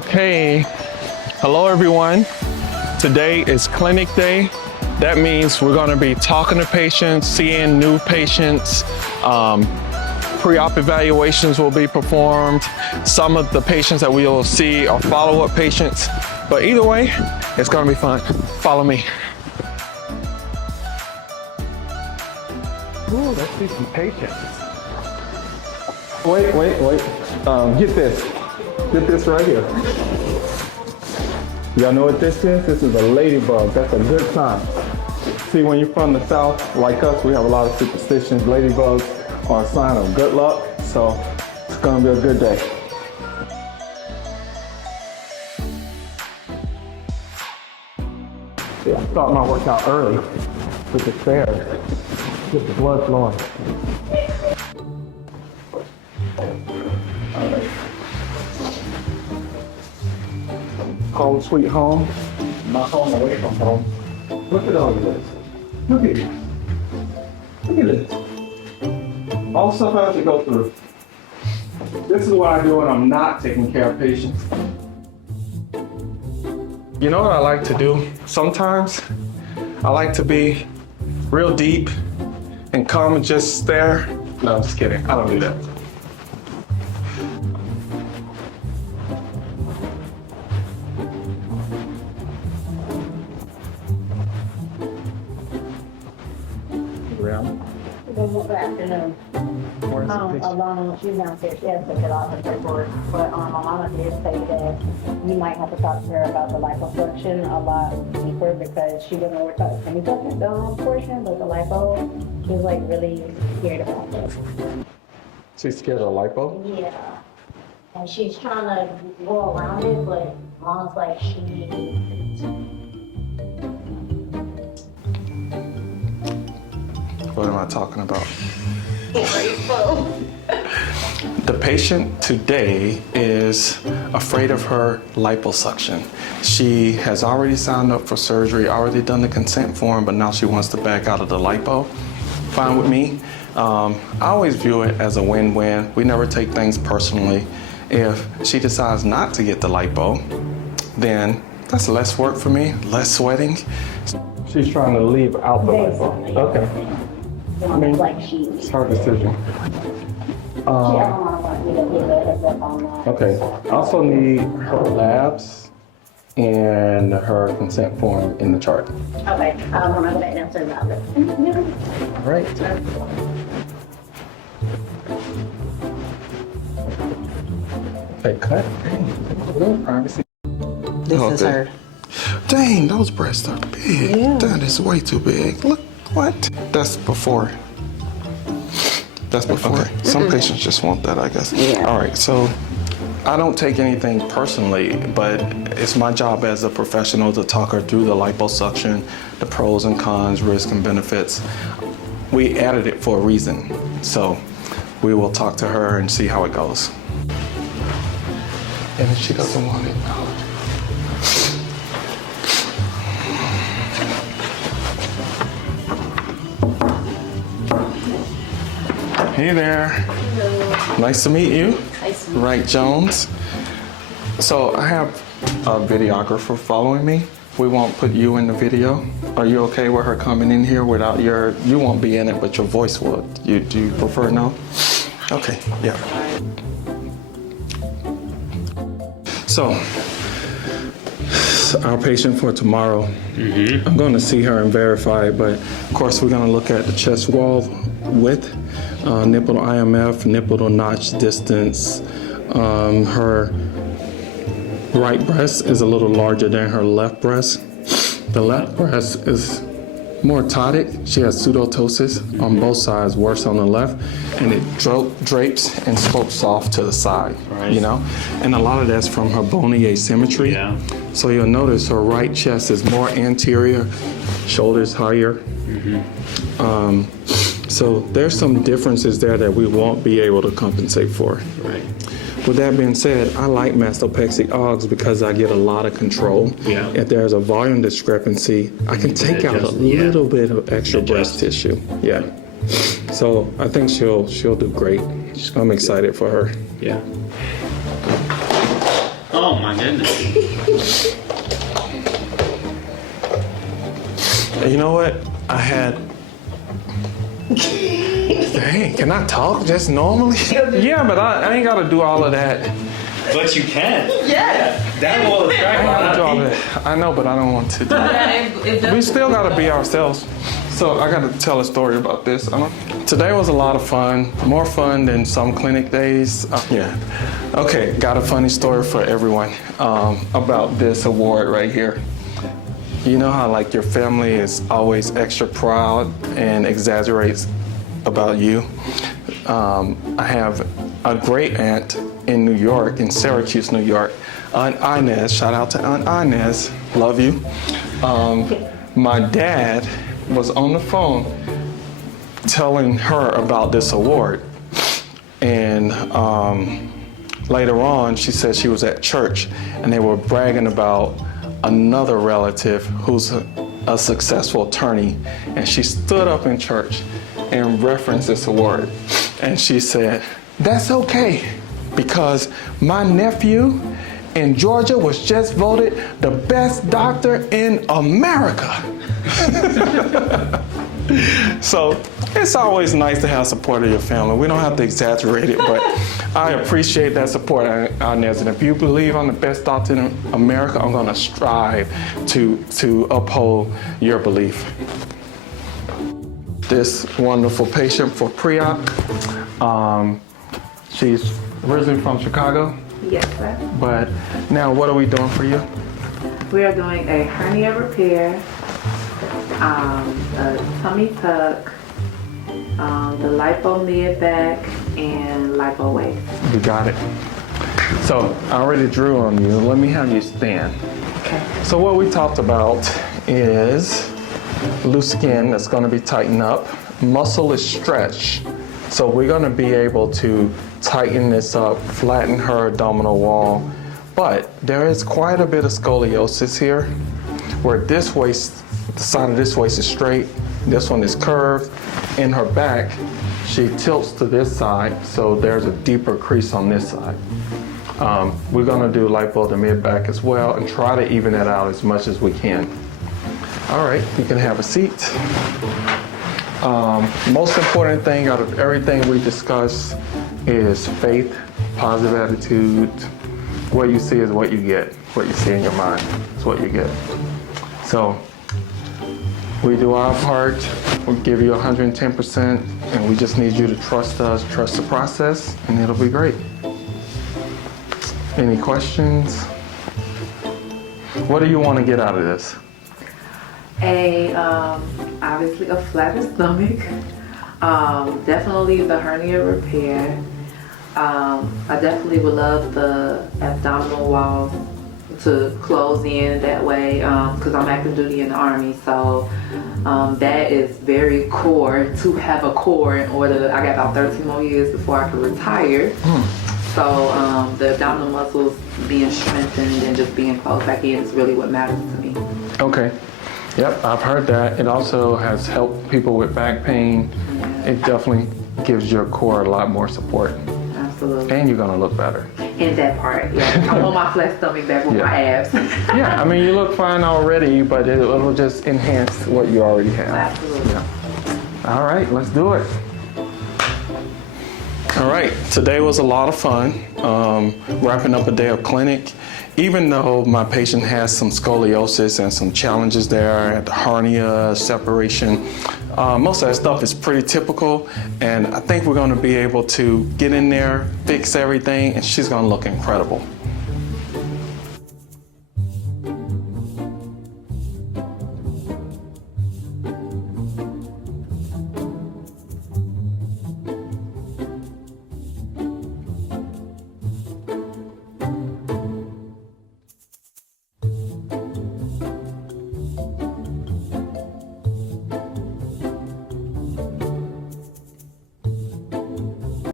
Okay, hello everyone. Today is clinic day. That means we're gonna be talking to patients, seeing new patients. Pre-op evaluations will be performed. Some of the patients that we will see are follow-up patients. But either way, it's gonna be fun. Follow me. Ooh, let's see some patients. Wait. Get this. Get this right here. Y'all know what this is? This is a ladybug. That's a good sign. See, when you're from the South, like us, we have a lot of superstitions. Ladybugs are a sign of good luck, so it's gonna be a good day. Yeah, I start my workout early with the stairs. Get the blood flowing. Home sweet home, not home away from home. Look at all of this. Look at this. Look at this. All the stuff I have to go through. This is what I do when I'm not taking care of patients. You know what I like to do? Sometimes I like to be real deep and come and just stare. No, I'm just kidding. I don't do that. Good afternoon. Alana, she's downstairs. She has to get off the paperwork. But Alana did say that you might have to talk to her about the liposuction a lot deeper because she doesn't know we're talking any portion, but the lipo, she's like really scared about this. She's scared of lipo? Yeah. And she's trying to go around it, but Mom's like What am I talking about? The patient today is afraid of her liposuction. She has already signed up for surgery, already done the consent form, but now she wants to back out of the lipo. Fine with me. I always view it as a win-win. We never take things personally. If she decides not to get the lipo, then that's less work for me, less sweating. She's trying to leave out the lipo. Okay. I mean, like it's her decision. Okay. I also need her labs and her consent form in the chart. Okay. I'm gonna go back downstairs about it. All right. Okay, cut. Privacy. This is her. Dang, those breasts are big. Yeah. That is way too big. Look, what? That's before. That's before. Okay. Some patients just want that, I guess. Yeah. All right, so I don't take anything personally, but it's my job as a professional to talk her through the liposuction, the pros and cons, risks and benefits. We added it for a reason, so we will talk to her and see how it goes. And if she doesn't want it, no. Hey there. Hello. Nice to meet you. Nice to meet you. Wright Jones. So I have a videographer following me. We won't put you in the video. Are you okay with her coming in here without you won't be in it, but your voice would. Do you prefer no? Okay, yeah. So, our patient for tomorrow, I'm going to see her and verify it, but of course we're going to look at the chest wall width, nipple to IMF, nipple to notch distance. Her right breast is a little larger than her left breast. The left breast is more ptotic. She has pseudotosis on both sides, worse on the left, and it drapes and slopes off to the side, you know? And a lot of that's from her bony asymmetry. Yeah. So you'll notice her right chest is more anterior, shoulders higher. So there's some differences there that we won't be able to compensate for. Right. With that being said, I like mastopexy AUGs because I get a lot of control. Yeah. If there's a volume discrepancy, I can take out a little bit of extra breast tissue. Yeah. So I think she'll do great. I'm excited for her. Yeah. Oh my goodness. You know what? I had. Hey, can I talk just normally? Yeah, but I ain't got to do all of that. But you can. Yeah. That will I attract ain't a lot gotta do all of of people. that. I know, but I don't want to. We still got to be ourselves. So I got to tell a story about this. Today was a lot of fun, more fun than some clinic days. Yeah. Okay, got a funny story for everyone about this award right here. You know how like your family is always extra proud and exaggerates about you? I have a great aunt in New York, in Syracuse, New York, Aunt Inez. Shout out to Aunt Inez, love you. My dad was on the phone telling her about this award. And later on, she said she was at church and they were bragging about another relative who's a successful attorney. And she stood up in church and referenced this award. And she said, "That's okay, because my nephew in Georgia was just voted the best doctor in America." So it's always nice to have support of your family. We don't have to exaggerate it, but I appreciate that support, Inez. And if you believe I'm the best doctor in America, I'm gonna strive to uphold your belief. This wonderful patient for pre-op, she's originally from Chicago, Yes, sir. but now what are we doing for you? We are doing a hernia repair, a tummy tuck, the lipo mid back, and lipo waist. You got it. So I already drew on you. Let me have you stand. Okay. So what we talked about is loose skin that's going to be tightened up. Muscle is stretched. So we're going to be able to tighten this up, flatten her abdominal wall. But there is quite a bit of scoliosis here, where this waist, the side of this waist is straight, this one is curved. In her back, she tilts to this side, so there's a deeper crease on this side. We're gonna do lipo the mid back as well and try to even that out as much as we can. All right, you can have a seat. Most important thing out of everything we discussed is faith, positive attitude. What you see is what you get. What you see in your mind is what you get. So we do our part. We'll give you 110%, and we just need you to trust us, trust the process, and it'll be great. Any questions? What do you want to get out of this? Obviously a flatter stomach. Definitely the hernia repair. I definitely would love the abdominal wall to close in that way, because I'm active duty in the Army, so that is very core to have a core in order. I got about 13 more years before I can retire. So the abdominal muscles being strengthened and just being closed back in is really what matters to me. Okay. Yep, I've heard that. It also has helped people with back pain. It definitely gives your core a lot more support. Absolutely. And you're gonna look better. In that part, yeah. I want my flat stomach back with my abs. Yeah, I mean, you look fine already, but it'll just enhance what you already have. Absolutely. Yeah. All right, let's do it. All right, today was a lot of fun. Wrapping up a day of clinic. Even though my patient has some scoliosis and some challenges there at the hernia, separation, most of that stuff is pretty typical, and I think we're gonna be able to get in there, fix everything, and she's gonna look incredible.